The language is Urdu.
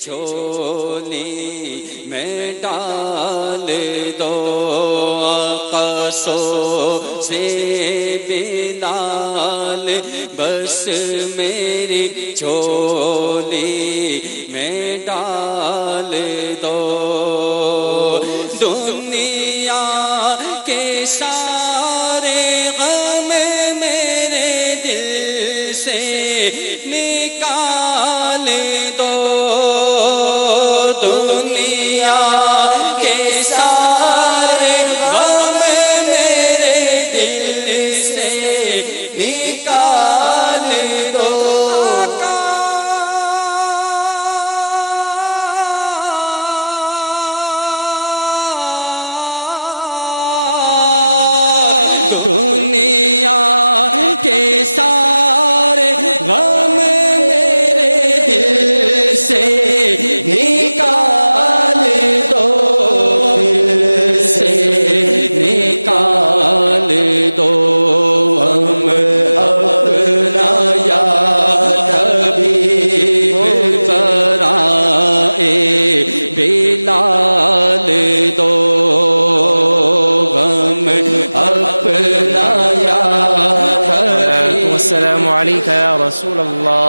جھولی میں ڈال دو آقا سو سے بلال، بس میری جھولی میں ڈال دو۔ دنیا کے سارے غم میرے دل سے نکال دو، دنیا کے سارے غم میرے دل سے نکال دو۔ دنیا کے سارے غم میرے دل سے نکال دو، دل سے نکال دو۔ ہم اپنا یا حبیب برائے بلال دو، غم اپنا یا حبیب۔ السلام علیکم یا رسول اللہ۔